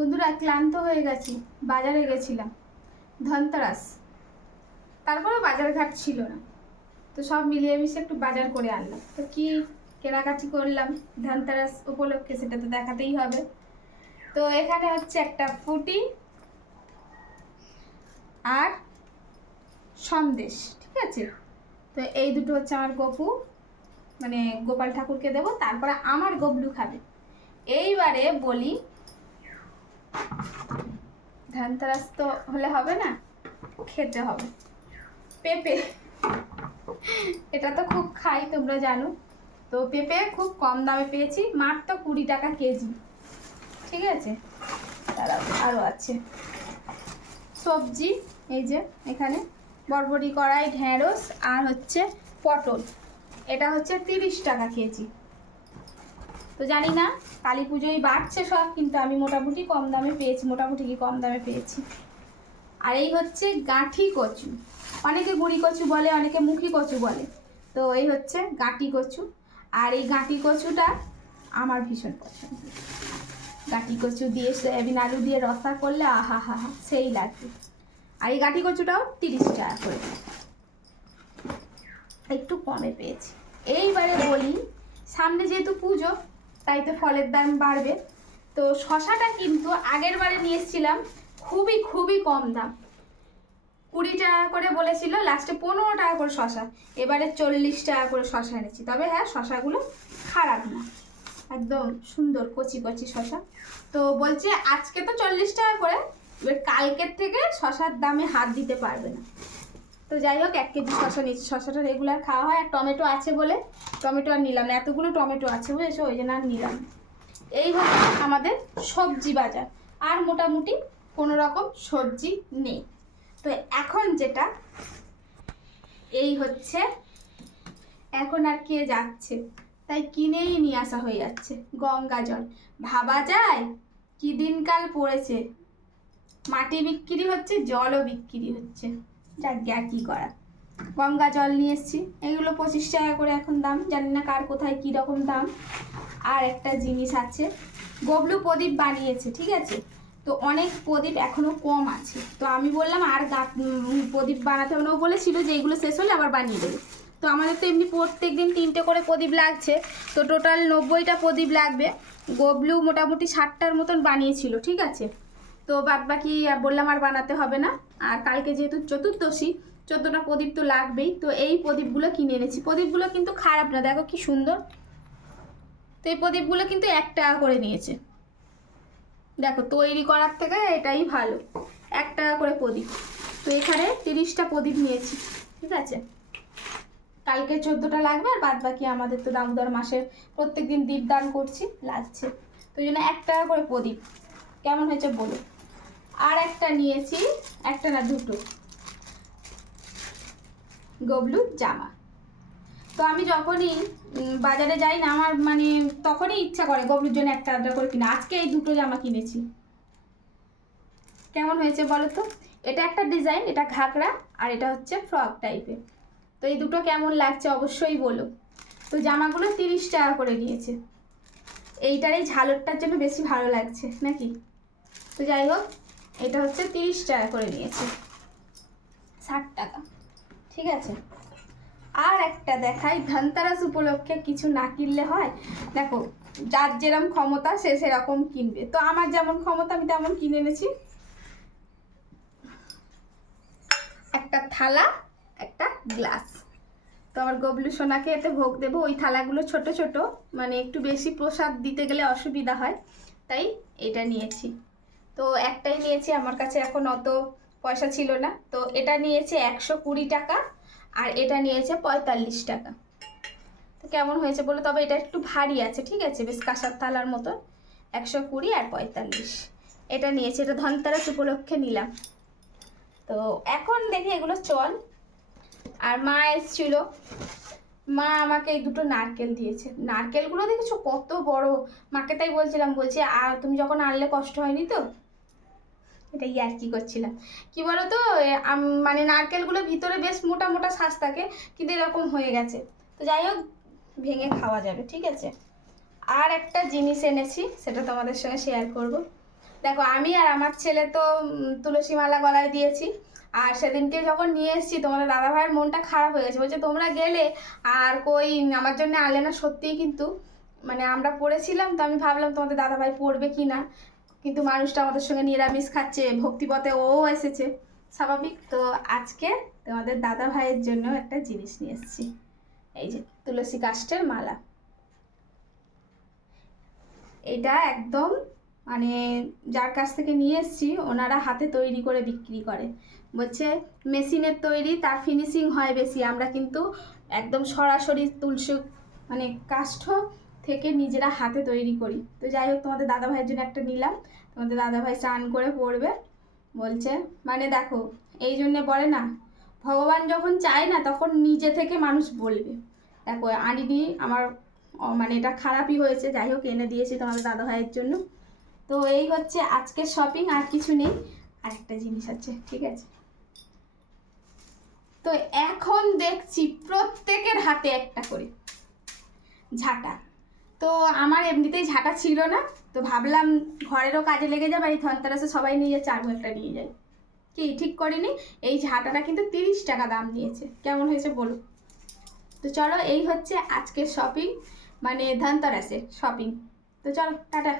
বন্ধুরা, ক্লান্ত হয়ে গেছি, বাজারে গেছিলাম, ধনতেরাস। তারপরে বাজার ঘাট ছিল না। তো সব মিলিয়ে মিশে একটু বাজার করে আনলাম। তো কি কেনাকাটি করলাম ধনতেরাস উপলক্ষে সেটা তো দেখাতেই হবে। তো এখানে হচ্ছে একটা ফুটি আর সন্দেশ, ঠিক আছে? তো এই দুটো হচ্ছে আমার গপু মানে গোপাল ঠাকুরকে দেবো, তারপরে আমার গবলু খাবে। এইবারে বলি ধানতেরাস তো হলে হবে না, খেতে হবে। পেঁপে, এটা তো খুব খাই তোমরা জানো। তো পেঁপে খুব কম দামে পেয়েছি, মাত্র কুড়ি টাকা কেজি। ঠিক আছে? দাঁড়াও আরও আছে। সবজি, এই যে এখানে বরবটি কড়াই, ঢেঁড়স আর হচ্ছে পটল। এটা হচ্ছে তিরিশ টাকা কেজি। তো জানি না, কালী পুজোয় বাড়ছে সব, কিন্তু আমি মোটামুটি কম দামে পেয়েছি, মোটামুটি কি কম দামে পেয়েছি। আর এই হচ্ছে গাঁঠি কচু। অনেকে গুড়ি কচু বলে, অনেকে মুখি কচু বলে। তো এই হচ্ছে গাঁটি কচু। আর এই গাঁটি কচুটা আমার ভীষণ পছন্দ। গাঁটি কচু দিয়ে সয়াবিন আলু দিয়ে রসা করলে আহা হা হা, সেই লাগবে। আর এই গাঁটি কচুটাও তিরিশ টাকা করে। একটু কমে পেয়েছি। এইবারে বলি, সামনে যেহেতু পুজো তাই তো ফলের দাম বাড়বে। তো শশাটা কিন্তু আগের বারে নিয়ে এসেছিলাম, খুবই খুবই কম দাম। কুড়ি টাকা করে বলেছিল লাস্টে পনেরো টাকা করে শশা, এবারে চল্লিশ টাকা করে শশা এনেছি। তবে হ্যাঁ শশাগুলো খারাপ না। একদম সুন্দর কচি কচি শশা। তো বলছে আজকে তো চল্লিশ টাকা করে, এবার কালকের থেকে শশার দামে হাত দিতে পারবে না। তো যাই হোক, এক কেজি শশা নিচ্ছি শশাটা রেগুলার খাওয়া হয়, আর টমেটো আছে বলে টমেটো আর নিলাম এতগুলো টমেটো আছে বুঝেছ, ওই জন্য আর নিলাম এই হচ্ছে আমাদের সবজি বাজার। আর মোটামুটি কোনো রকম সবজি নেই। তো এখন যেটা, এই হচ্ছে, এখন আর কে যাচ্ছে? তাই কিনেই নিয়ে আসা হয়ে যাচ্ছে, গঙ্গা জল। ভাবা যায় কি দিনকাল পড়েছে? মাটি বিক্রি হচ্ছে, জলও বিক্রি হচ্ছে। যাক আর কি করা। গঙ্গা জল নিয়ে এসেছি। এগুলো পঁচিশ টাকা করে এখন দাম, জানি না কার কোথায় কী রকম দাম। আর একটা জিনিস আছে, গবলু প্রদীপ বানিয়েছে, ঠিক আছে? তো অনেক প্রদীপ এখনও কম আছে। তো আমি বললাম, আর প্রদীপ বানাতে ও বলেছিল যে এইগুলো শেষ হলে আবার বানিয়ে দেবে। তো আমাদের তো এমনি প্রত্যেক দিন তিনটে করে প্রদীপ লাগছে। তো টোটাল নব্বইটা প্রদীপ লাগবে। গবলু মোটামুটি ষাটটার মতন বানিয়েছিল, ঠিক আছে? তো বাদ বাকি বললাম আর বানাতে হবে না। আর কালকে যেহেতু চতুর্দশী, চোদ্দোটা প্রদীপ তো লাগবেই, তো এই প্রদীপগুলো কিনে এনেছি। প্রদীপগুলো কিন্তু খারাপ না, দেখো কি সুন্দর। তো এই প্রদীপগুলো কিন্তু এক টাকা করে নিয়েছে। দেখো, তৈরি করার থেকে এটাই ভালো। এক টাকা করে প্রদীপ। তো এখানে তিরিশটা প্রদীপ নিয়েছি, ঠিক আছে? কালকে চোদ্দোটা লাগবে, আর বাদ বাকি আমাদের তো দামোদর মাসের প্রত্যেক দিন দীপদান করছি, লাগছে। তো ওই জন্য এক টাকা করে প্রদীপ। কেমন হয়েছে বলো? আর একটা নিয়েছি, একটা না, দুটো। গবলু জামা। তো আমি যখনই বাজারে যাই না, আমার মানে তখনই ইচ্ছা করে গবলুর জন্য একটা আলাদা করে কিনে। আজকে এই দুটো জামা কিনেছি। কেমন হয়েছে বলো তো? এটা একটা ডিজাইন, এটা ঘাগরা আর এটা হচ্ছে ফ্রক টাইপের তো এই দুটো কেমন লাগছে অবশ্যই বলো। তো জামাগুলো তিরিশ টাকা করে নিয়েছে। এইটার এই ঝালরটার জন্য বেশি ভালো লাগছে, নাকি? তো যাই হোক এটা হচ্ছে তিরিশ টাকা করে নিয়েছে। ষাট টাকা। ঠিক আছে? আর একটা দেখাই, ধনতেরাস উপলক্ষে কিছু না কিনলে হয়? দেখো, যার যেরকম ক্ষমতা সে সেরকম কিনবে। তো আমার যেমন ক্ষমতা, আমি তেমন কিনে এনেছি। একটা থালা, একটা গ্লাস। তো আমার গবলু সোনাকে এতে ভোগ দেবো। ওই থালাগুলো ছোট ছোট মানে একটু বেশি প্রসাদ দিতে গেলে অসুবিধা হয়। তাই এটা নিয়েছি। তো একটাই নিয়েছি, আমার কাছে এখন অত পয়সা ছিল না। তো এটা নিয়েছে একশো কুড়ি টাকা আর এটা নিয়েছে পঁয়তাল্লিশ টাকা। তো কেমন হয়েছে বলে? তবে এটা একটু ভারী আছে, ঠিক আছে? বেশ কাঁসার থালার মতো একশো কুড়ি আর পঁয়তাল্লিশ। এটা নিয়েছি, এটা ধনতেরাস উপলক্ষে নিলাম। তো এখন দেখি এগুলো চল। আর মা এসছিল। মা আমাকে এই দুটো নারকেল দিয়েছে। নারকেলগুলো দেখেছ কত বড়? মাকে তাই বলছিলাম, বলছি আর তুমি যখন আনলে কষ্ট হয়নি তো? এটা আর কি করছিলাম। কি বলো তো মানে নারকেলগুলো ভিতরে বেশ মোটা মোটা শ্বাস থাকে, কিন্তু এরকম হয়ে গেছে। তো যাই হোক, ভেঙে খাওয়া যাবে, ঠিক আছে? আর একটা জিনিস এনেছি, সেটা তোমাদের সঙ্গে শেয়ার করব। দেখো, আমি আর আমার ছেলে তো তুলসী মালা গলায় দিয়েছি। আর সেদিনকে যখন নিয়ে এসেছি, তোমাদের দাদা ভাইয়ের মনটা খারাপ হয়ে গেছে। বলছে, তোমরা গেলে আর কই, আমার জন্য আনলে না? সত্যিই কিন্তু মানে আমরা পড়েছিলাম, তো আমি ভাবলাম তোমাদের দাদা ভাই পড়বে কি না কিন্তু মানুষটা আমাদের সঙ্গে নিরামিষ খাচ্ছে, ভক্তিপথে ও এসেছে। স্বাভাবিক। তো আজকে তোমাদের দাদা ভাইয়ের জন্য একটা জিনিস নিয়ে এসেছি। এই যে তুলসী কাষ্টের মালা। এটা একদম মানে যার কাছ থেকে নিয়ে এসেছি, ওনারা হাতে তৈরি করে বিক্রি করে। বলছে, মেশিনের তৈরি, তার ফিনিশিং হয় বেশি। আমরা কিন্তু একদম সরাসরি তুলসী মানে কাষ্ঠ থেকে নিজেরা হাতে তৈরি করি। তো যাই হোক, তোমাদের দাদা ভাইয়ের জন্য একটা নিলাম। তোমাদের দাদা ভাই স্নান করে পড়বে। বলছে মানে দেখো, এই জন্যে বলে না, ভগবান যখন চায় না, তখন নিজে থেকে মানুষ বলবে। দেখো, আনিনি, আমার মানে এটা খারাপই হয়েছে। যাই হোক, এনে দিয়েছি তোমাদের দাদা ভাইয়ের জন্য। তো এই হচ্ছে আজকের শপিং আর কিছু নেই। আরেকটা জিনিস আছে, ঠিক আছে? তো এখন দেখছি প্রত্যেকের হাতে একটা করে ঝাঁটা। তো আমার এমনিতেই ঝাঁটা ছিল না, তো ভাবলাম ঘরেরও কাজে লেগে যাবে, আর এই ধনতেরাসে সবাই নিয়ে যাচ্ছে চার একটা নিয়ে যাই কি, ঠিক করিনি? এই ঝাঁটাটা কিন্তু তিরিশ টাকা দাম নিয়েছে কেমন হয়েছে বলুন তো চলো, এই হচ্ছে আজকের শপিং মানে ধনতেরাসের শপিং তো চলো, টাটা।